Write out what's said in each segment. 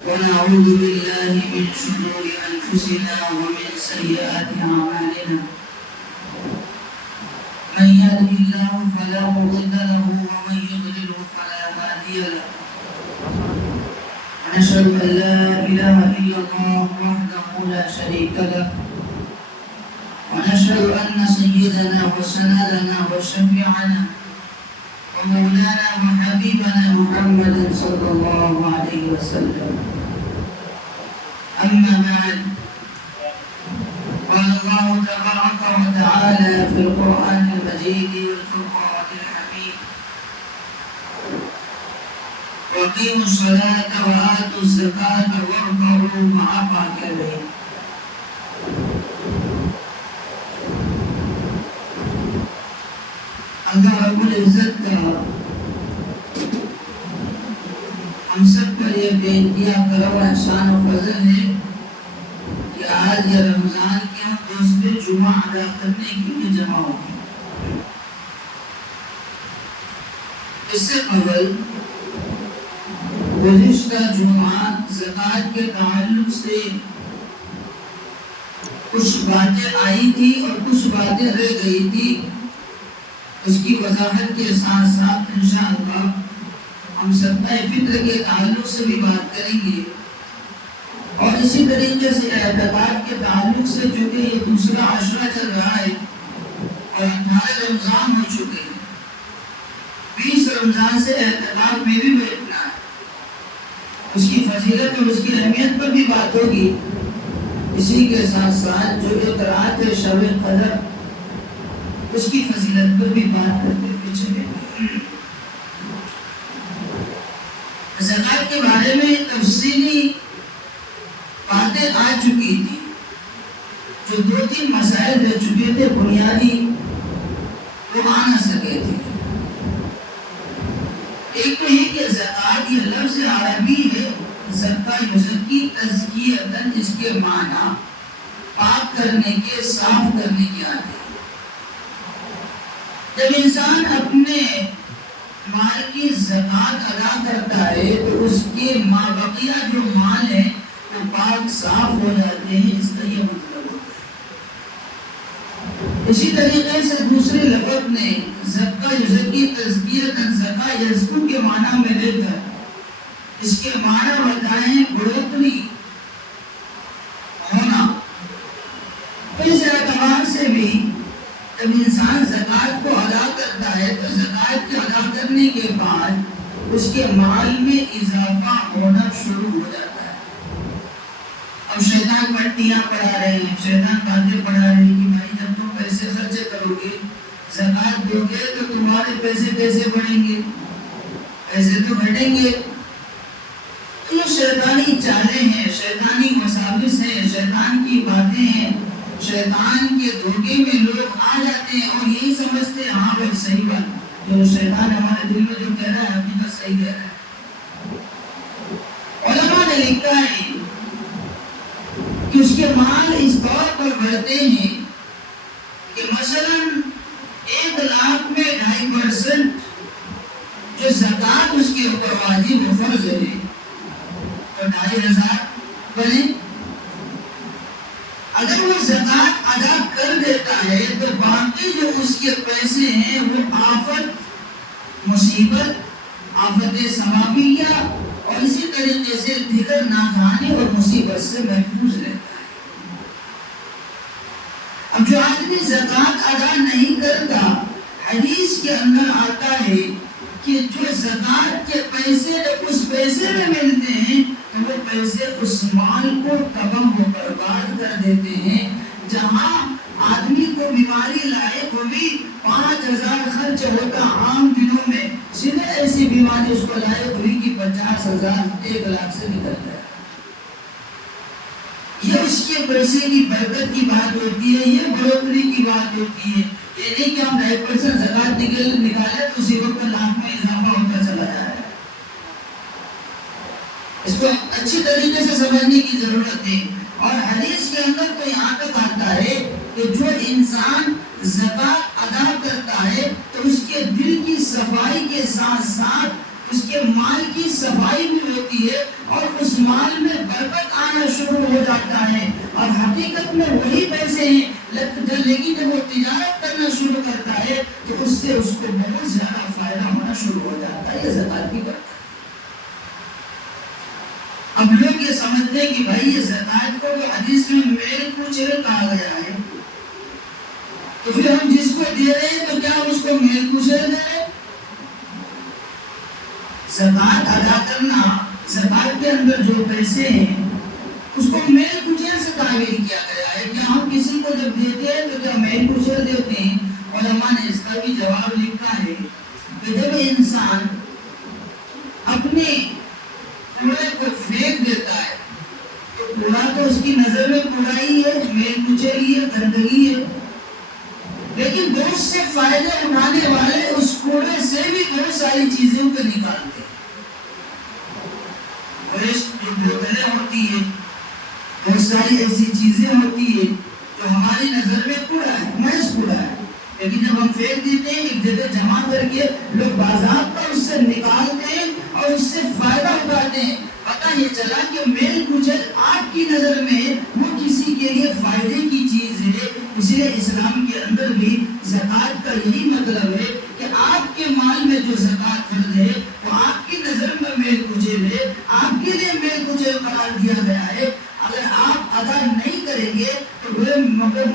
ونعوذ بالله من شرور أنفسنا ومن سيئات أعمالنا من يهده الله فلا مضل له ومن يضلل فلا هادي له ونشهد أن لا إله إلا الله وحده لا شريك له ونشهد أن سيدنا وسندنا وشفيعنا ومولانا وحبيبنا محمدا صلى الله عليه وسلم. أما بعد، قال الله تبارك وتعالى في القرآن المجيد والفرقان الحميد: وأقيموا الصلاة وآتوا الزكاة واركعوا مع الراكعين. اللہ رب العزت کا ہم سب پر یہ بے انتہا کرم و احسان و فضل ہے کہ آج یہ رمضان کے ہم دوسرے جمعہ ادا کرنے کے لیے جمع ہو گئے. اس سے قبل گزشتہ جمعہ زکوٰۃ کے تعلق سے کچھ باتیں آئی تھی اور کچھ باتیں رہ گئی تھی. اس کی وضاحت کے ساتھ ساتھ انشاءاللہ ہم صدقہ فطر کے تعلق سے بھی بات کریں گے، اور اسی طریقے سے اعتکاف کے تعلق سے، چونکہ یہ دوسرا عشرہ چل رہا ہے اور 18 رمضان ہو چکے ہیں، 20 رمضان سے اعتکاف میں بھی بیٹھنا ہے. اس کی فضیلت اور اس کی اہمیت پر بھی بات ہوگی. اسی کے ساتھ ساتھ جو ایک رات ہے شب قدر، اس کی فضیلت پر بھی بات کرتے ہوئے چلے. زکوٰۃ کے بارے میں تفصیلی باتیں آ چکی تھی. جو 2-3 مسائل رہ چکے تھے بنیادی، وہ آ نہ سکے تھے. ایک تو یہ کہ زکوٰۃ یہ لفظ عربی ہے، زکا یزکی تزکیۃً، اس کے معنی پاک کرنے کے، صاف کرنے کے آتے ہیں. جب انسان اپنے مال کی زکوٰۃ ادا کرتا ہے تو اس کے مابقیہ جو مال ہے وہ پاک صاف ہو جاتے ہیں، اس کا یہ مطلب ہوتا ہے. اسی طریقے سے دوسرے لفظ نے زکا یزکی تزکیۃً، زکا یزکو کے معنی میں لے کر اس کے معنی بتائیں بڑھوتری ہونا. تو اس اعتبار سے بھی جب انسان زکوٰۃ کو ادا کرتا ہے تو زکوٰۃ کے ادا کرنے کے بعد اس کے مال میں اضافہ ہونا شروع ہو جاتا ہے. اب شیطان پٹیاں پڑھا رہے ہیں، شیطان باتیں پڑھا رہے ہیں کہ بھائی جب تم پیسے خرچ کرو گے، زکوٰۃ دو گے تو تمہارے پیسے کیسے بڑھیں گے، پیسے تو گھٹیں گے. یہ شیطانی چالیں ہیں، شیطانی وساوس ہیں، شیطان کی باتیں ہیں. شیطان کے دھوکے میں لوگ آ جاتے ہیں اور یہی سمجھتے ہیں ہاں بھائی صحیح بات، جو شیطان ہمارے دل میں جو کہہ رہا ہے حقیقت صحیح کہہ رہا ہے. علماء نے لکھا ہے کہ اس کے مال اس طور پر بڑھتے ہیں کہ مثلا 1 لاکھ میں 2.5% جو زکوٰۃ اس کے اوپر واجب و فرض ہے تو 2,500 بنے. اگر وہ زکوٰۃ ادا کر دیتا ہے تو باقی جو اس کے پیسے ہیں وہ آفت، مصیبت، آفت سماویہ اور اسی طریقے سے دیگر ناگہانی اور مصیبت سے محفوظ رہتا ہے. اب جو آدمی زکوٰۃ ادا نہیں کرتا، حدیث کے اندر آتا ہے کہ جو زکوٰۃ کے پیسے جب اس پیسے میں ملتے ہیں تو وہ پیسے اس مال کو تباہ و برباد کر دیتے ہیں. جہاں آدمی کو بیماری لائق ہوئی 5,000 خرچ ہوتا عام دنوں میں، سیدھے ایسی بیماری اس کو لائق ہوئی کہ 50,000 1 لاکھ سے نکل جائے. یہ اس کے پیسے کی برکت کی بات ہوتی ہے، یہ بڑھوتری کی بات ہوتی ہے. یہ نہیں کہ ہم 2.5% زکوٰۃ نکالے تو اسی وقت لاکھ میں اضافہ ہوتا چلا جائے. اس کو اچھی طریقے سے سمجھنے کی ضرورت ہے. اور حدیث کے اندر تو یہاں تک آتا ہے کہ جو انسان زکوٰۃ ادا کرتا ہے تو اس کے دل کی صفائی کے ساتھ ساتھ اس کے مال کی صفائی بھی ہوتی ہے. اور اس مال میں برکت آنا شروع ہو جاتا ہے، اور حقیقت میں وہی پیسے ہیں، لیکن جب وہ تجارت کرنا شروع کرتا ہے تو اس سے اس کو بہت زیادہ فائدہ ہونا شروع ہو جاتا ہے۔ یہ زکات کی برکت۔ اب لوگ یہ سمجھتے ہیں کہ بھائی یہ زکات کو حدیث میں میل کچیل کہا گیا ہے، تو پھر ہم جس کو دے رہے ہیں تو کیا ہم اس کو میل کچیل دے رہے ہیں؟ زکات ادا کرنا، زکات کے اندر جو پیسے ہیں اس کو میل کچیل سے تعبیر کیا گیا ہے۔ کیا ہم کسی کو جب دیتے ہیں تو کیا میل کچیل دیتے ہیں؟ علماء نے اس کا بھی جواب لکھا ہے کہ جب انسان اپنے کوڑے کو پھینک دیتا ہے تو کوڑا تو اس کی نظر میں کوڑا ہی ہے، میل کچیل ہے، گندگی ہے، لیکن بہت سے فائدے اٹھانے والے اس کوڑے سے بھی بہت ساری چیزوں کو نکالتے ہیں۔ جو بوتلیں ہوتی ہیں، بہت ساری ایسی چیزیں ہوتی ہیں جو ہماری نظر میں کوڑا ہے، محض کوڑا ہے، لیکن جب ہم پھینک دیتے ہیں ایک جگہ جمع کر کے، لوگ بازار پر اس سے نکالتے ہیں اور اس سے فائدہ اٹھاتے ہیں۔ پتہ یہ چلا کہ میل کچیل آپ کی نظر میں وہ کسی کے لیے فائدے کی چیز ہے۔ اس لیے اسلام کے اندر بھی زکات کا یہی مطلب ہے کہ آپ کے مال میں جو زکات فرض ہے وہ آپ کی نظر میں میل کچیل ہے، آپ کے لیے میل کچیل قرار دیا گیا ہے۔ اگر آپ ادا نہیں کریں گے تو وہ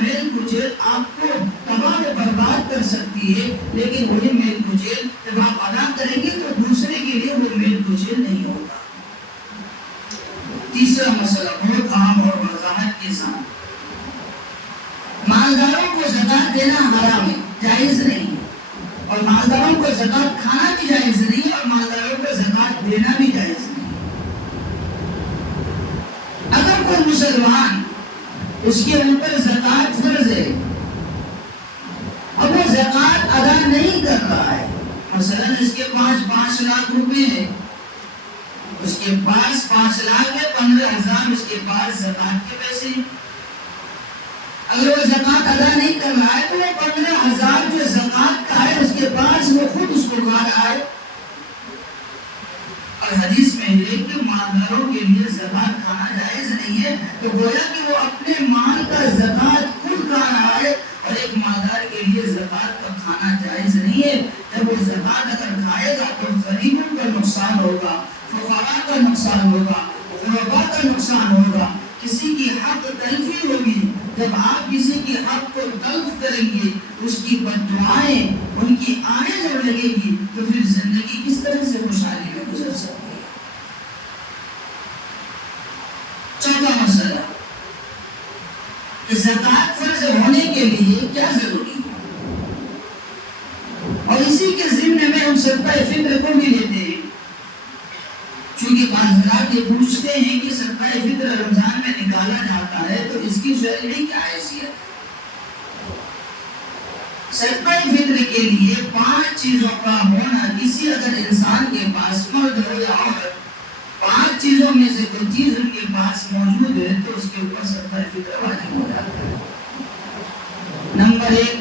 میل کچیل آپ کو تباہ و برباد کر سکتی ہے، لیکن وہی میل کچیل جب آپ ادا کریں گے تو دوسرے کے لیے وہ میل کچیل نہیں ہوگا۔ تیسرا مسئلہ بہت اہم اور وضاحت کے ساتھ، مالداروں کو زکات دینا حرام ہے، جائز نہیں ہے، اور مالداروں کو زکات کھانا بھی جائز نہیں ہے، اور مالداروں کو زکات دینا بھی جائز نہیں ہے۔ اگر کوئی مسلمان اس کے اوپر زکات فرض ہے اب وہ زکات ادا نہیں کر رہا ہے، مثلا اس کے پاس 5 لاکھ روپے ہے، اس کے پاس 5 لاکھ ہے، 15,000 اس کے پاس زکات کے پیسے ہیں، اگر وہ زکات ادا نہیں کر رہا ہے تو وہ 15,000 جو زکات کا ہے اس کے پاس وہ خود اس کو کھا رہا ہے۔ اور حدیث میں ہے کہ مالداروں کے لیے زکات کھانا جائز نہیں ہے، تو گویا کہ وہ اپنے مال کا زکات خود کھا رہا ہے، اور ایک مالدار کے لیے زکات کا کھانا جائز نہیں ہے۔ جب وہ زکات اگر کھائے گا تو غریبوں کا نقصان ہوگا، فقراء کا نقصان ہوگا، غرباء کا نقصان ہوگا، کسی کی حق تلفی ہوگی۔ جب آپ کسی کی حق کو تلف کریں گے، اس کی بددعائیں ان کی آنے جب لگے گی تو پھر زندگی کس طرح سے خوشحالی میں گزر سکتی ہے۔ چوتھا مسئلہ کہ زکات فرض ہونے کے لیے کیا ضروری ہے، اور اسی کے ضمن میں ہم صدقہ فطر کو بھی لیتے ہیں، چونکہ بعض حضرات یہ پوچھتے ہیں کہ صدقہ فطر رمضان میں نکالا جاتا ہے تو اس کی شرعی کیا حیثیت ہے؟ صدقہ فطر کے لیے 5 چیزوں کا ہونا، کسی اگر انسان کے پاس مرد ہو یا عورت 5 چیزوں میں سے کوئی چیز ان کے پاس موجود ہے تو اس کے اوپر صدقہ فطر واجب ہو جاتا ہے۔ نمبر 1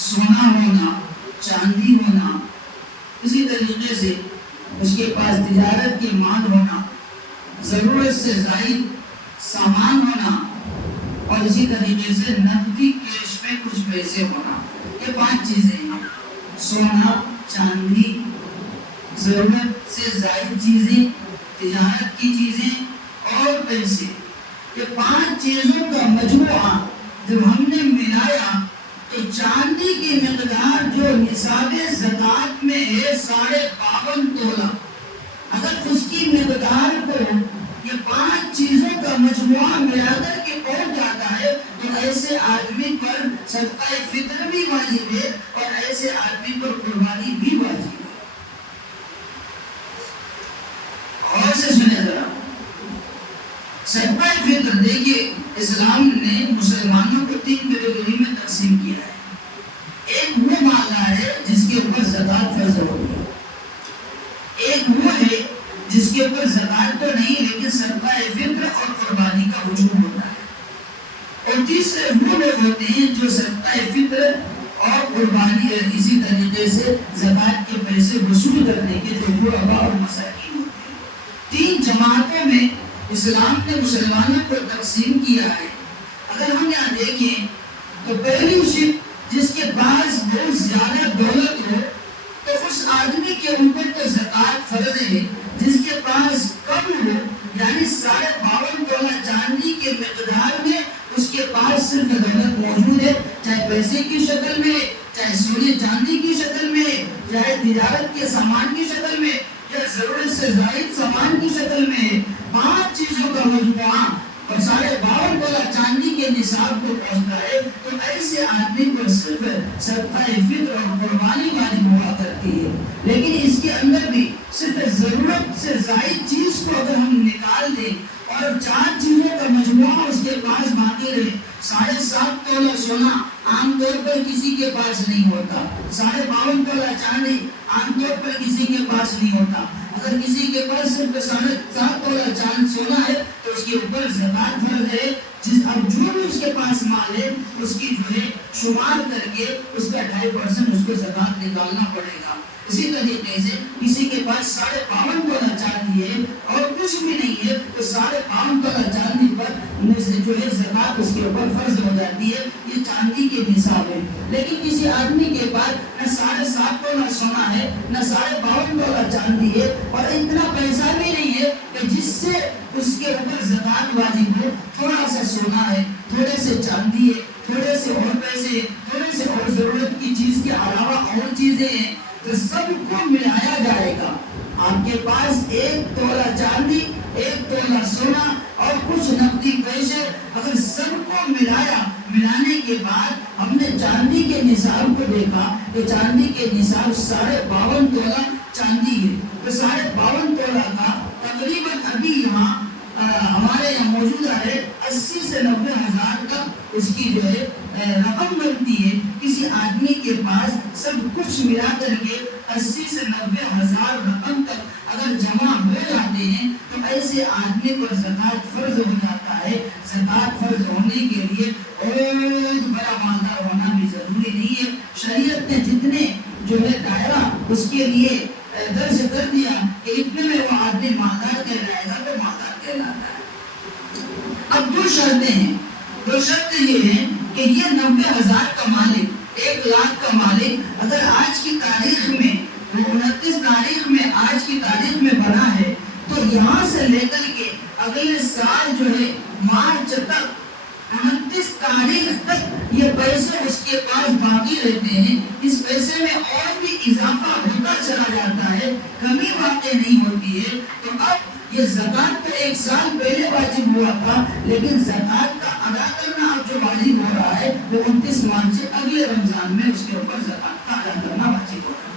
سونا ہونا، چاندی ہونا، اسی طریقے سے اس کے پاس تجارت کے مال ہونا، ضرورت سے زائد سامان ہونا، اور اسی طریقے سے نقدی کیش میں کچھ پیسے ہونا۔ یہ 5 چیزیں ہیں، سونا، چاندی، ضرورت سے زائد چیزیں، تجارت کی چیزیں اور پیسے۔ یہ 5 چیزوں کا مجموعہ جب ہم نے ملایا تو چاندی کی مقدار جو نصاب زکات میں ہے 52.5 تولہ، اگر اس کی مقدار کو یہ 5 چیزوں کا مجموعہ ملا کر کے پہنچ جاتا ہے تو ایسے آدمی پر صدقہ فطر بھی واجب ہے اور ایسے آدمی پر قربانی بھی واجب ہے۔ اور سے سنیں ذرا، صدقہ فطر دیکھیے اسلام نے مسلمانوں کو 3 کیٹیگری میں تقسیم کیا ہے۔ ایک وہ مالدار ہے جس کے اوپر زکات فرض ہوتی ہے، ایک وہ ہے جس کے اوپر زکات تو نہیں لیکن صدقہ فطر اور قربانی کا وجوب ہوتا ہے، اور تیسرے وہ لوگ ہوتے ہیں جو صدقہ فطر اور قربانی اسی طریقے سے زکات کے پیسے وصول کرنے کے جو غرباء اور مساکین ہوتے ہیں۔ 3 جماعتوں میں اسلام نے مسلمانوں کو تقسیم کیا ہے۔ اگر ہم یہاں دیکھیں تو پہلی شرط جس کے پاس بہت زیادہ دولت ہو تو اس آدمی کے اوپر تو زکوٰۃ فرض ہے۔ جس کے پاس کم ہو یعنی 52.5 تولہ چاندی کے مقدار میں اس کے پاس صرف دولت موجود ہے، چاہے پیسے کی شکل میں، چاہے سونے چاندی کی شکل میں، چاہے تجارت کے سامان کی شکل میں، یا ضرورت سے زائد سامان کی شکل میں، 5 چیزوں کا مجموعہ اور 52.5 تولہ چاندی کے نصاب کو پہنچتا ہے، تو ایسے آدمی کو صرف صدقہ فطر اور قربانی واجب ہوا کرتی ہے۔ لیکن اس کے اندر بھی صرف ضرورت سے زائد چیز کو اگر ہم نکال دیں اور 4 چیزوں کا مجموعہ اس کے پاس باقی رہے، 7.5 تولہ سونا عام طور پر کسی کے پاس نہیں ہوتا، 52.5 تولہ چاندی عام طور پر کسی کے پاس نہیں ہوتا۔ اگر کسی کے پاس صرف 7.5 تولہ چاند سونا ہے تو اس کے اوپر زکوٰۃ فرض ہے۔ اب جو بھی اس کے پاس مال ہے اس کی جو ہے شمار کر کے اس کا 2.5% اس کو زکوٰۃ نکالنا پڑے گا۔ اسی طریقے سے کسی کے پاس 52.5 تولہ چاندی ہے اور کچھ بھی نہیں ہے تو 52.5 تولہ چاندی پر جو ہے زکوٰۃ اس کے اوپر فرض ہو جاتی ہے۔ یہ چاندی کے نصاب ہے۔ لیکن کسی آدمی کے پاس نہ 7.5 تولہ سونا ہے نہ 52.5 تولہ چاندی ہے اور اتنا پیسہ بھی نہیں ہے کہ جس سے اس کے اوپر زکوٰۃ واجب ہو، تھوڑا سا سونا ہے، تھوڑے سے چاندی ہے، تھوڑے سے اور پیسے، تھوڑے سے اور ضرورت کی چیز کے علاوہ اور چیزیں ہیں، تو سب کو ملایا جائے گا۔ آپ کے پاس 1 تولہ چاندی، 1 تولہ سونا اور کچھ نقدی پیسے، اگر سب کو ملانے کے بعد ہم نے چاندی کے نصاب کو دیکھا کہ چاندی کے نصاب 52.5 تولہ چاندی ہے۔ تو 52.5 تولہ کا تقریباً ابھی یہاں ہمارے یہاں موجودہ ہے 80 سے 90 ہزار تک اس کی جو ہے رقم بنتی ہے۔ کسی آدمی کے پاس سب کچھ ملا کر کے 80 سے 90 ہزار رقم تک اگر جمع ہو جاتے ہیں تو ایسے آدمی پر زکوٰۃ فرض ہو جاتا ہے۔ زکوٰۃ فرض ہونے کے لیے بہت بڑا مالدار ہونا بھی ضروری نہیں ہے۔ شریعت نے جتنے جو ہے دائرہ اس کے لیے درج کر دیا کہ اتنے میں وہ آدمی مالدار کہلائے گا تو مالدار کہلاتا ہے۔ اب 2 شرطیں ہیں۔ 2 شرطیں یہ ہیں کہ یہ 90 ہزار کا مالک، 1 لاکھ کا مالک اگر آج کی تاریخ میں 29 تاریخ میں آج کی تاریخ میں بنا ہے تو یہاں سے لے کر کے اگلے سال جو ہے مارچ تک 29 تاریخ تک یہ پیسے اس کے پاس باقی رہتے ہیں۔ اس پیسے میں اور بھی اضافہ ہوتا چلا جاتا ہے، کمی واقع نہیں ہوتی ہے۔ تو اب یہ زکوٰۃ تو 1 سال پہلے واجب ہوا تھا، لیکن زکوٰۃ کا ادا کرنا اب جو واجب ہو رہا ہے وہ 29 مارچ سے اگلے رمضان میں اس کے اوپر زکوٰۃ کا ادا کرنا واجب ہو رہا ہے۔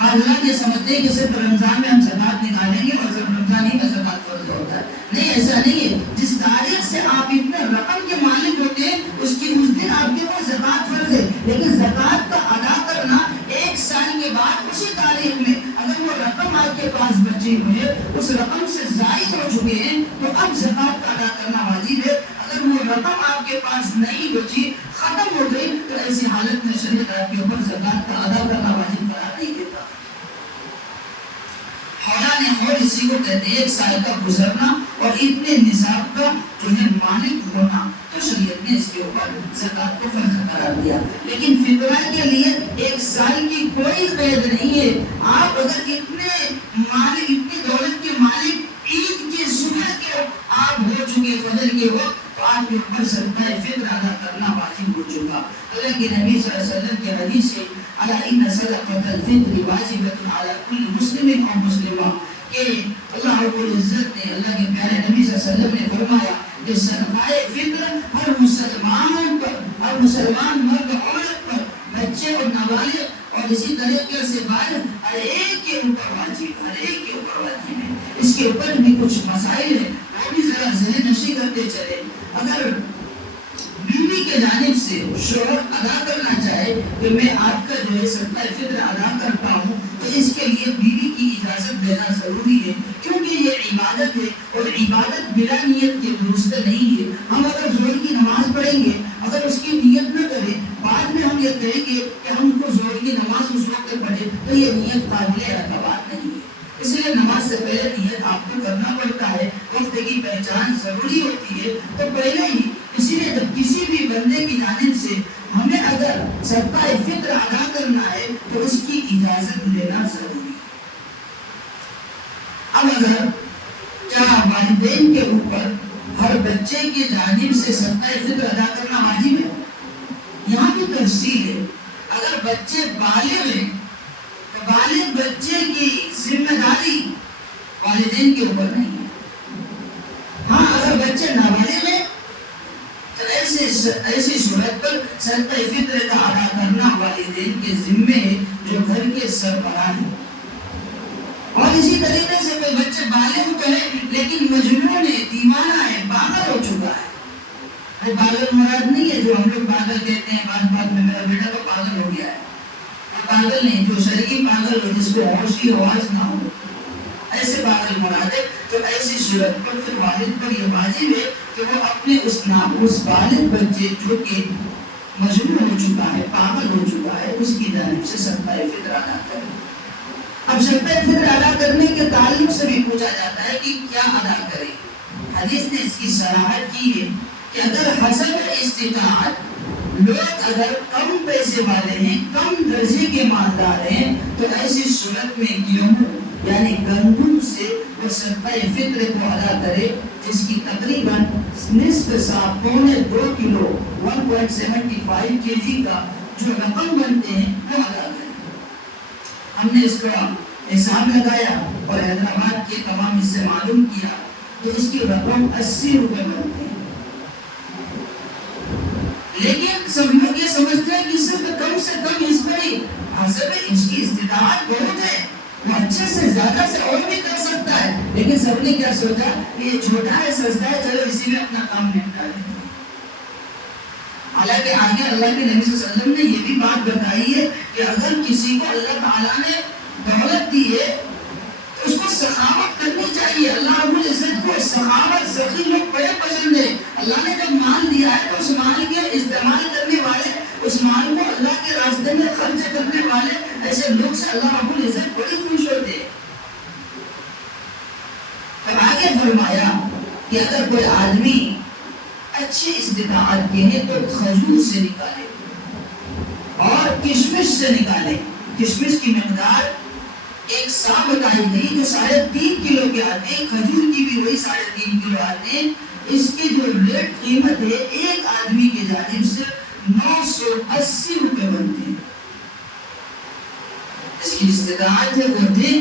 حضرات یہ سمجھتے ہیں کہ صرف رمضان میں ہم زکوٰۃ نکالیں گے اور صرف رمضان ہی میں زکوٰۃ فرض ہوتا ہے۔ نہیں، ایسا نہیں ہے۔ جس تاریخ سے آپ اتنے رقم کے مالک ہوتے ہیں اس دن آپ کے اوپر زکوٰۃ فرض ہے، لیکن زکوٰۃ کا ادا کرنا 1 سال کے بعد اسی تاریخ میں اگر وہ رقم آپ کے پاس بچی ہوئے اس رقم سے زائد ہو چکے ہیں تو اب زکوٰۃ کا ادا کرنا واجب ہے۔ اگر وہ رقم آپ کے پاس نہیں بچی، ختم ہو گئی، تو ایسی حالت میں شریعت آپ کے اوپر زکوٰۃ کا ادا کرنا واجب قرار نہیں دیتا۔ حوالہ اور اسی کو کہتے ہیں 1 سال کا گزرنا اور اتنے نصاب کا جو ہے مالک ہونا، تو شریعت نے اس کے اوپر زکوٰۃ کو فرض قرار دیا۔ لیکن فطرہ کے لیے 1 سال کی کوئی قید نہیں ہے۔ آپ اگر اتنی دولت کے مالک عید کی صبح کے آپ ہو چکے فجر کے وقت تو آپ کے اوپر صدقہ فطر ادا کرنا واجب ہو چکا۔ اللہ کے نبی صلی اللہ علیہ وسلم کی حدیث ہے الا ان صدقۃ الفطر واجبۃ علی کل مسلم و مسلمہ، کہ اللہ رب العزت نے، اللہ کے پیارے نبی صلی اللہ علیہ وسلم نے فرمایا کہ صدقہ فطر ہر مسلمان پر، ہر مسلمان مرد عورت پر، بچے اور نابالغ اور اسی طریقے سے بالغ ہر ایک کے اوپر واجب، ہر ایک کے اوپر واجب ہے۔ اس کے اوپر بھی کچھ مسائل ہیں، وہ بھی ذرا ذہن نشی کرتے چلے۔ اگر بیوی کے جانب سے شوہر ادا کرنا چاہے کہ میں آپ کا جو ہے صدقہ فطر ادا کرتا ہوں، تو اس کے لیے بیوی کی اجازت دینا ضروری ہے، کیونکہ یہ عبادت ہے اور عبادت بلا نیت کے درست نہیں ہے۔ ہم اگر ظہر کی نماز پڑھیں گے، اگر اس کی نیت نہ کریں، بعد میں ہم یہ کہیں گے کہ ہم کو ظہر کی نماز اس وقت پڑھے، تو یہ نیت قابل اعتبار نہیں ہے۔ اس لیے نماز سے پہلے نیت آپ کو پہچان ضروری ہوتی ہے تو پہلے ہی، اسی لیے جب کسی بھی بندے کی جانب سے ہمیں اگر صدقہ فطر ادا کرنا ہے تو اس کی اجازت لینا ضروری ہے۔ اب اگر کیا والدین کے اوپر ہر بچے کی جانب سے صدقہ فطر ادا کرنا واجب ہے؟ یہاں بھی تفصیل ہے۔ اگر بچے بالغ ہیں تو بالغ بچے کی ذمہ داری والدین کے اوپر نہیں ہے۔ ہاں اگر بچے نابالغ ہیں تو ایسی صورت پر صدقہ فطر کا ادا کرنا والدین کے ذمے ہے جو گھر کے سربراہ ہیں۔ اور اسی طریقے سے کوئی بچے بالغ تو ہے لیکن مجنون ہے، دیوانہ ہے، پاگل ہو چکا ہے۔ پاگل مراد نہیں ہے جو ہم لوگ پاگل کہتے ہیں، بات میں میرا بیٹا تو پاگل ہو گیا ہے، پاگل نہیں، جو شرعی پاگل ہو، جس کو ہوش کی آواز نہ ہو، ایسے پاگل مراد ہے۔ تو ایسی صورت پر پھر والد پر یہ واجب ہے کہ وہ اپنے اس بالغ بچے جو کہ مجنون ہو چکا ہے، پاگل ہو چکا ہے، اس کی جانب سے صدقہ فطر ادا کرے۔ اب صدقہ فطر ادا کرنے کے تعلق سے بھی پوچھا جاتا ہے کہ کیا ادا کرے۔ حدیث نے اس کی صراحت کی ہے کہ اگر حسب استطاعت لوگ اگر کم پیسے والے ہیں، کم درجے کے مالدار ہیں تو ایسی صورت میں گیہوں یعنی گندم سے وہ صدقہ فطر کو ادا کرے، جس کی تقریباً نصف سا پونے 2 کلو 1.75 kg کا جو رقم بنتے ہیں وہ ادا کرے۔ ہم نے اس کا حساب لگایا اور حیدرآباد کے تمام اس سے معلوم کیا تو اس کی رقم 80 روپے بنتے ہیں۔ لیکن سب لوگ یہ سمجھتے ہیں کہ صرف کم سے کم اس پر ہی حسب اس کی استطاعت بہت ہے، وہ اچھے سے زیادہ سے اور بھی کر سکتا ہے، لیکن سب نے کیا سوچا کہ یہ چھوٹا ہے، سستا ہے، چلو اسی میں اپنا کام نپٹا لیتے ہیں۔ حالانکہ آگے اللہ کے نبی صلی اللہ علیہ وسلم نے یہ بھی بات بتائی ہے کہ اگر کسی کو اللہ تعالیٰ نے دولت دی ہے تو اس کو سخاوت کرنی چاہیے۔ اللہ رب العزت کو سخاوت، سخی لوگ بڑے پسند ہیں۔ اللہ نے جب مال دیا ہے تو اس مال کے استعمال کرنے والے، اس مال کو اللہ کے راستے میں خرچ کرنے والے ایسے لوگ سے اللہ رب العزت بڑی خوش ہوتے ہیں۔ اب آگے فرمایا کہ اگر کوئی آدمی اچھی استطاعت کے ہیں تو کھجور سے نکالے اور کشمش سے نکالے۔ کشمش کی مقدار ایک سا بتائی گئی جو 3.5 کلو کے آتے ہیں، کھجور کی بھی وہی 3.5 کلو آتے ہیں۔ اس کی جو ریٹ قیمت ہے ایک آدمی کی جانب سے 980 روپے بنتے ہیں۔ اس کی استطاعت ہے وہ دے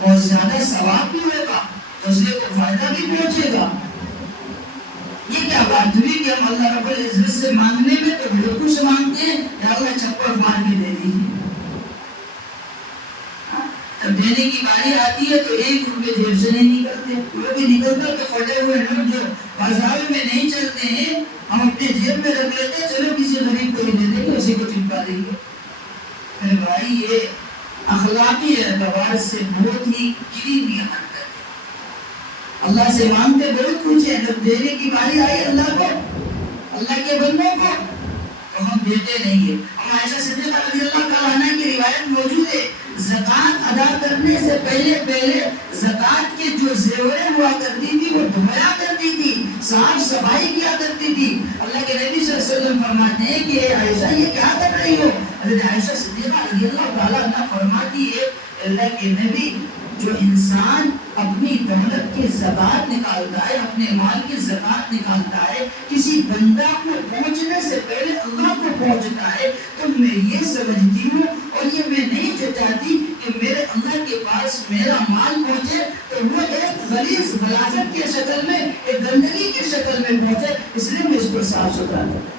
اور زیادہ ثواب بھی ہوگا، دوسرے کو فائدہ بھی پہنچے گا۔ یہ کیا بات ہوئی کہ ہم اللہ رب العزت سے مانگنے میں تو بہت کچھ مانگتے ہیں، یا اللہ چپل مار کے دے دیجیے۔ جب دینے کی باری آتی ہے تو 1 روپے جیب سے نہیں نکلتے، وہ بھی نکلتا تو پھٹے ہوئے نوٹ جو بازار میں نہیں چلتے ہیں ہم اپنے جیب میں رکھ لیتے ہیں، چلو کسی غریب کو ہی دے دیں گے، اسی کو چپکا دیں گے۔ میرے بھائی یہ اخلاقی اعتبار سے بہت ہی گری ہوئی حرکت ہے۔ اللہ سے مانگتے بہت کچھ ہے، جب دینے کی باری آئی اللہ کو، اللہ کے بندوں کو، تو ہم دیتے نہیں ہیں۔ ہم عائشہ صدیقہ رضی اللہ تعالیٰ عنہ کی روایت موجود ہے، زکوٰۃ ادا کرنے سے پہلے زکوٰۃ کے جو زیوریں ہوا کرتی تھی وہ دھویا کرتی تھی، صاف صفائی کیا کرتی تھی۔ اللہ کے نبی صلی اللہ علیہ وسلم فرماتے ہیں کہ عائشہ یہ کیا کر رہی ہو؟ حضرت عائشہ صدیقہ رضی اللہ تعالیٰ عنہ فرماتی ہے اللہ کے نبی جو انسان اپنی دولت کی زکوٰۃ نکالتا ہے، اپنے مال کی زکوٰۃ نکالتا ہے، کسی بندہ کو پہنچنے سے پہلے اللہ کو پہنچتا ہے، تو میں یہ سمجھتی ہوں اور یہ میں نہیں چاہتی کہ میرے اللہ کے پاس میرا مال پہنچے تو وہ ایک غلیظ غلاظت کی شکل میں، ایک گندگی کی شکل میں پہنچے، اس لیے میں اس کو صاف ستھرا کرتا ہوں۔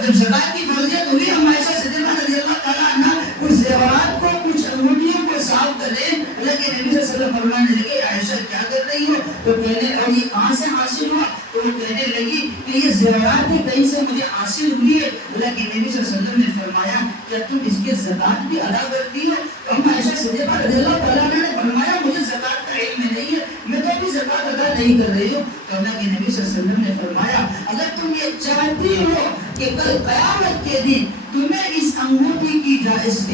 جب زکوٰۃ کی فرضیت ہوئی، ہم عائشہ صدیقہ رضی اللہ تعالیٰ عنہ کچھ زیورات کو، کچھ انگوٹھیوں کو صاف کریں، اللہ کے نبی صلی اللہ علیہ وسلم فرمانے لگے عائشہ کیا کر رہی ہو؟ تو کہنے اور یہ کہاں سے حاصل ہوا؟ تو وہ کہنے لگی کہ یہ زیورات کہیں سے مجھے حاصل ہوئی ہے۔ اللہ کے نبی صلی اللہ علیہ وسلم نے فرمایا کیا تم اس کے زکوٰۃ بھی ادا کرتی ہو؟ تو ہم عائشہ صدیقہ رضی اللہ تعالیٰ عنہ نے فرمایا مجھے زکوٰۃ کا علم نہیں ہے، میں تو ابھی زکوٰۃ ادا نہیں کر رہی ہوں۔ تو اللہ کے نبی صلی اللہ علیہ وسلم نے فرمایا اگر تم یہ چاہتی ہو کہ کل قیامت کے دن تمہیں اس انگوٹھی کی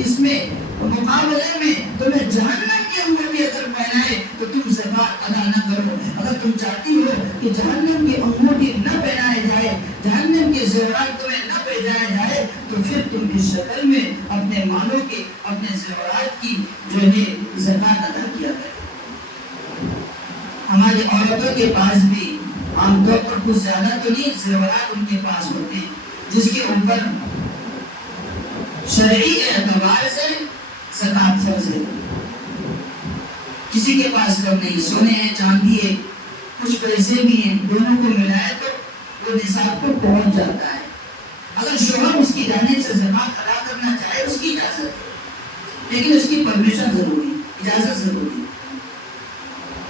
اس میں مقابلے میں تمہیں جہنم کی انگوٹھی اگر پہنائے تو تم زکوٰۃ ادا نہ کرو. اگر تم چاہتی ہو کہ جہنم کی انگوٹھی نہ پہنائے جائے، جہنم کے زیورات تمہیں نہ پہنائے جائے، تو پھر تم اس شکل میں اپنے مالوں کے، اپنے زیورات کی جو ہے زکات ادا کیا کرے. ہماری عورتوں کے پاس بھی عام طور پر کچھ زیادہ تو نہیں زیورات ان کے پاس ہوتے ہیں جس کے اوپر شرعی اعتبار سے زکات فرض ہے. کسی کے پاس کم نہیں، سونے ہے، چاندی ہے، کچھ پیسے بھی ہیں، دونوں کو ملائے تو وہ نصاب کو پہنچ جاتا ہے. اگر شوہر اس کی جانب سے زکات ادا کرنا چاہے اس کی اجازت ہے، لیکن اس کی پرمیشن ضروری، اجازت ضروری،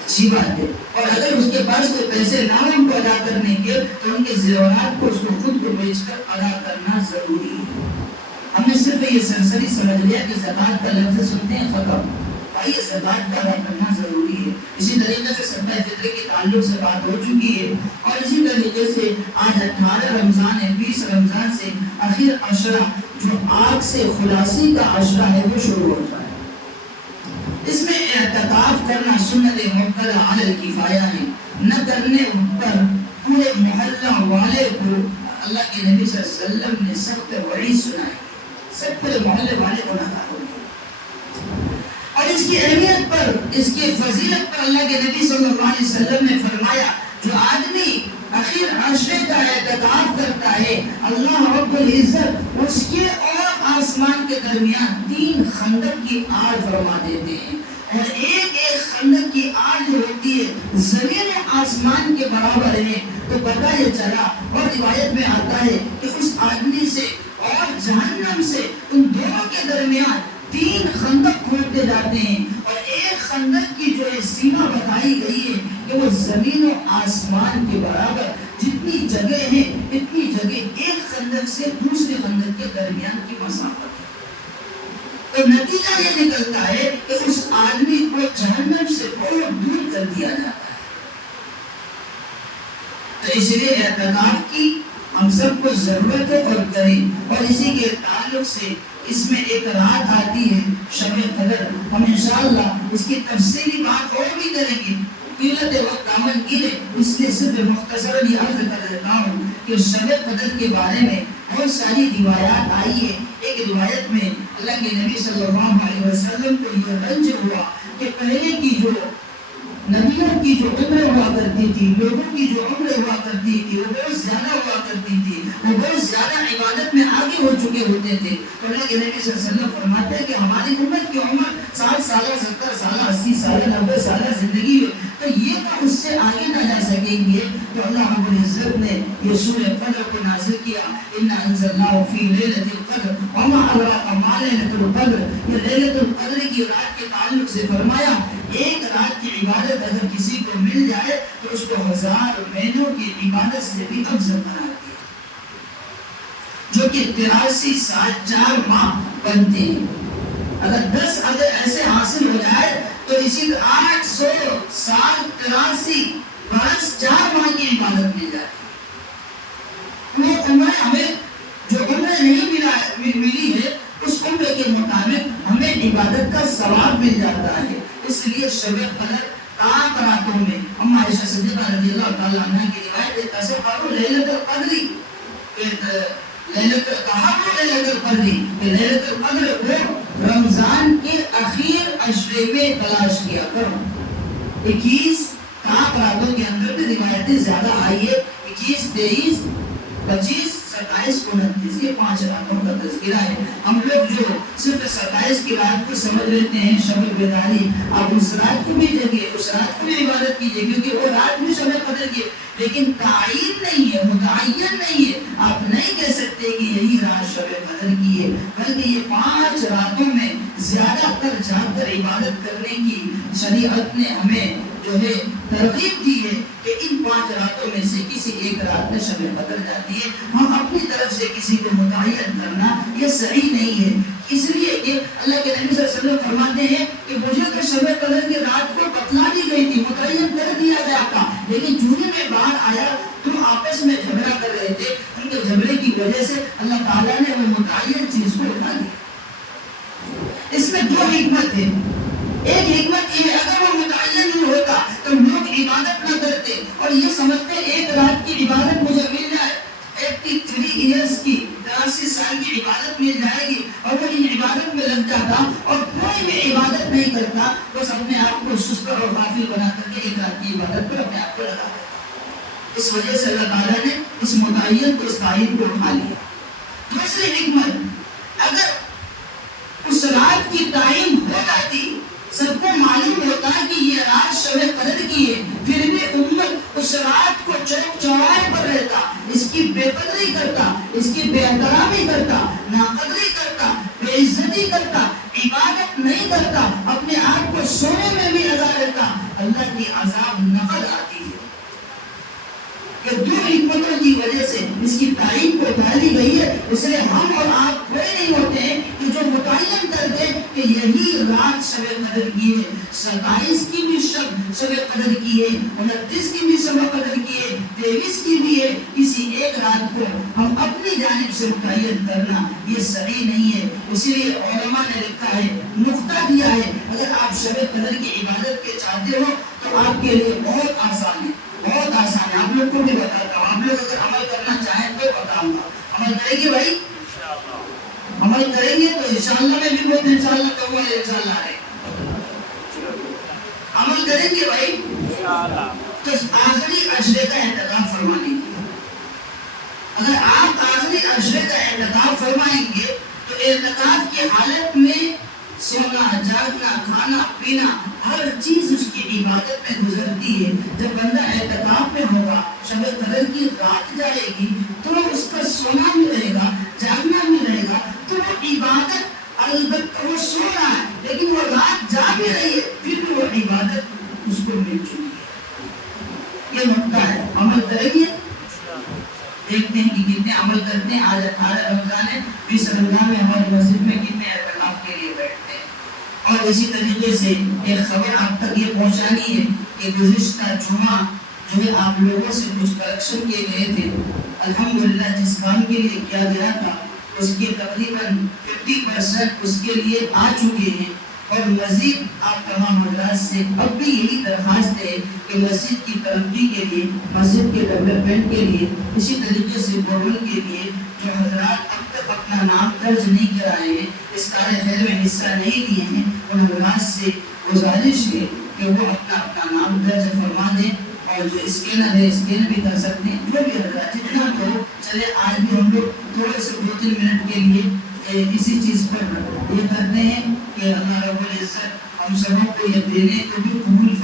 اچھی بات ہے. اور اگر اس کے پاس کوئی پیسے نہ ہو ان کو ادا کرنے کے تو ان کے زیورات کو اس کو خود کو بیچ کر ادا کرنا ضروری ہے. ہم نے صرف یہ سرسری سمجھ لیا کہ زکات کا لفظ سنتے ہیں ختم، بھائی یہ زکات کا ادا کرنا ضروری ہے. اسی طریقے سے صدقہ فطر کے تعلق سے بات ہو چکی ہے. اور اسی طریقے سے آج 18 رمضان ہے، 20 رمضان سے آخر عشرہ جو آگ سے خلاصی کا عشرہ ہے وہ شروع ہوتا ہے. اس میں اعتکاف کرنا سنت مؤکدہ علی الکفایہ ہے. نہ کرنے پر پورے محلہ والے کو اللہ کے نبی صلی اللہ علیہ وسلم نے سخت وعید سنائی، سب پورے محلے والے کو نہ کرو. اور اس کی اہمیت پر، اس کی فضیلت پر اللہ کے نبی صلی اللہ علیہ وسلم نے فرمایا جو آدمی اخیر عشرے کا اعتکاف کرتا ہے اللہ رب العزت اس کے اور آسمان کے درمیان 3 خندق کی آڑ فرما دیتے ہیں. اور ایک خندق کی آڑ جو ہوتی ہے زمین و آسمان کے برابر ہے. تو پتہ یہ چلا اور روایت میں آتا ہے کہ اس آدمی سے اور جہنم سے ان دونوں کے درمیان 3 خندق کھودتے جاتے ہیں. اور ایک خندق کی جو سیما بتائی گئی ہے کہ وہ زمین و آسمان کے برابر جتنی جگہ ہے اتنی جگہ ایک خندق سے دوسرے خندق کے درمیان کی مسافت ہے. تو نتیجہ یہ نکلتا ہے کہ اس آدمی کو جہنم سے بہت دور کر دیا جاتا ہے. تو اس لیے اعتکاف کی ہم سب کو ضرورت ہے اور کریں. اور اسی کے تعلق سے اس میں ایک رات آتی ہے شب قدر. ہم انشاءاللہ اس کی تفصیلی بات اور بھی کریں گے. قیلت وقت دامن گرے اس لیے صرف مختصراً یہ عرض کر دیتا ہوں کہ شب قدر کے بارے میں بہت ساری روایات آئی ہے. ایک روایت میں اللہ کے نبی صلی اللہ علیہ وسلم کو یہ رنج ہوا کہ پہلے کی جو نبیوں کی جو عمر ہوا کرتی تھی، لوگوں کی جو عمر ہوا کرتی تھی وہ بہت زیادہ ہوا کرتی تھی، وہ بہت زیادہ عبادت میں آگے ہو چکے ہوتے تھے. تو اللہ کے نبی صلی اللہ علیہ وسلم فرماتے ہیں کہ ہماری امت کی عمر 60 سالہ 70 سالہ 80 سالہ 90 سالہ زندگی ہے تو یہ تو اس سے آگے نہ جا سکیں گے. تو اللہ رب العزت نے یہ سورہ قدر کو نازل کیا. انا انزلناه فی لیلۃ القدر وما ادراک ما لیلۃ القدر. یہ لیلۃ القدر کی رات کے تعلق سے فرمایا ایک رات کی عبادت اگر کسی کو مل جائے تو اس کو 1000 مہینوں کی عبادت سے بھی افضل قرار دیا، جو کہ 83 سال 4 ماہ بنتے ہیں. اگر 10 ایسے حاصل ہو جائے تو اسی 800 سال 83 برس 4 ماہ کی عبادت مل جاتی ہے. وہ عمر ہمیں جو عمر نہیں ملی ہے اس عمر کے مطابق ہمیں عبادت کا ثواب مل جاتا ہے. اس لیے شب قدر تاک راتوں میں اما عائشہ صدیقہ رضی اللہ تعالی عنہ کی روایت ہے تصور لیلۃ القدر لیلۃ القدر لیلۃ القدر کو رمضان کے اخیر عشرے میں تلاش کیا کرو. 21 تاک راتوں کے اندر بھی روایتیں زیادہ آئی ہے. 21 23 25 27 29 یہ 5 راتوں کا تذکرہ ہے. ہم لوگ جو صرف 27 کی رات کو سمجھ لیتے ہیں شب بیداری، آپ اس رات کو بھی جگہ اس رات کو بھی عبادت کیجئے کیونکہ وہ رات بھی شب قدر کی ہے، لیکن تعین نہیں ہے، متعین نہیں ہے. آپ نہیں کہہ سکتے کہ یہی رات شب قدر کی ہے، بلکہ یہ 5 راتوں میں زیادہ تر جا کر عبادت کرنے کی شریعت نے ہمیں جو ہے ترغیب دی ہے کہ ان 5 راتوں میں سے کسی ایک رات میں شب قدر جاتی ہے. ہم اپنی طرف سے کسی کو متعین کرنا یہ صحیح نہیں ہے. اس لیے کہ اللہ کے نبی صلی اللہ علیہ وسلم فرماتے ہیں کہ مجھے تو شب قدر کی رات کو بتلا دی گئی تھی، متعین کر دیا گیا تھا، لیکن چونکہ میں باہر آیا تم آپس میں جھگڑا کر رہے تھے، ان کے جھگڑے کی وجہ سے اللہ تعالیٰ نے وہ متعین چیز کو اٹھا دیا. اس میں 2 حکمت ہے. ایک حکمت یہ ہے اگر وہ متعین نہیں ہوتا تو عبادت نہ کرتے اور یہ سمجھتے ایک رات کی عبادت مجھے مل جائے، 83 ایئرس کی 83 سال کی عبادت مل جائے گی، اور وہ ان عبادت میں لگ جاتا اور کوئی بھی عبادت نہیں کرتا، بس اپنے آپ کو سست اور غافل بنا کر کے ایک رات کی عبادت پر اپنے آپ کو لگا دیتا۔ اس وجہ سے اللہ تعالیٰ نے اس متعین کو، اس تعین کو اٹھا لیا۔ دوسری حکمت، اگر اس رات کی تعین ہو جاتی، سب کو معلوم ہوتا کہ یہ رات شب قدر کی ہے، پھر بھی امت اس رات کو چوک چوراہے پر رہتا، اس کی بے قدری کرتا، اس کی بے احترامی کرتا، ناقدری کرتا، بے عزتی کرتا، عبادت نہیں کرتا، اپنے آپ کو سونے میں بھی لگا رہتا، اللہ کی عذاب نقد آتی ہے۔ کہ دو حکمتوں کی وجہ سے اس کی تعین کو ڈالی گئی ہے، اس لیے ہم اور آپ کوئی نہیں ہوتے ہیں کہ جو متعین کر دے کہ یہی رات شب قدر کی ہے۔ 27 کی بھی شب قدر کی ہے، 29 کی بھی شب قدر کی ہے، 23 کی بھی ہے۔ کسی ایک رات کو ہم اپنی جانب سے متعین کرنا یہ صحیح نہیں ہے۔ اسی لیے علماء نے لکھا ہے، نقطہ دیا ہے، اگر آپ شب قدر کی عبادت کے چاہتے ہو تو آپ کے لیے بہت آسان ہے، بہت آسان ہے۔ آپ لوگ کو بھی بتاتا ہوں، آپ لوگ اگر عمل کرنا چاہیں تو بتاؤں گا۔ عمل کریں گے بھائی؟ عمل کریں گے تو انشاءاللہ میں بھی بہت انشاءاللہ کہوں گا، انشاءاللہ ہے۔ عمل کریں گے بھائی؟ تو آخری عشرے کا اعتکاف فرما لیجیے۔ اگر آپ آخری عشرے کا اعتکاف فرمائیں گے تو اعتکاف کی حالت میں سونا، جاگنا، کھانا پینا، ہر چیز اس کی عبادت میں گزرتی ہے۔ جب بندہ اعتکاف میں ہوگا، شب قدر کی رات جائے گی تو اس کا سونا بھی رہے گا، جاگنا بھی رہے گا، تو وہ عبادت، البتہ وہ سو رہا ہے لیکن وہ رات جا بھی رہی ہے، پھر بھی وہ عبادت اس کو مل چکی ہے۔ یہ نقطہ ہے۔ عمل کریں گے، دیکھتے ہیں کہ کتنے عمل کرتے ہیں۔ آج 18 رمضان ہے، 20 رمضان میں ہماری مسجد میں کتنے اعتکاف کے لیے بیٹھتے ہیں۔ اور اسی طریقے سے ایک خبر آپ تک یہ پہنچانی ہے کہ گزشتہ جمعہ جو ہے آپ لوگوں سے کچھ کلیکشن کیے گئے تھے، الحمدللہ جس کام کے لیے کیا گیا تھا اس کے تقریباً 50% اس کے لیے آ چکے ہیں، اور مزید آپ تمام حضرات سے اب بھی یہی درخواست ہے کہ مسجد کی ترقی کے لیے، مسجد کے ڈیولپمنٹ کے لیے، اسی طریقے سے بورول کے لیے جو حضرات اب تک اپنا نام درج نہیں کرائے ہیں، اس کار خیر میں حصہ نہیں لیے ہیں، ان حضرات سے گزارش ہے کہ وہ اپنا نام درج فرما دیں، اور جو اسکینر ہے اسکین بھی کر سکتے ہیں، جو بھی حضرات جتنا تو چلے۔ آج بھی ہم لوگ تھوڑے سے 2-3 منٹ کے لیے اسی چیز پر یہ کرتے ہیں کہ اللہ رب العزت ہم سبوں کو یہ دینے کو بھی قبول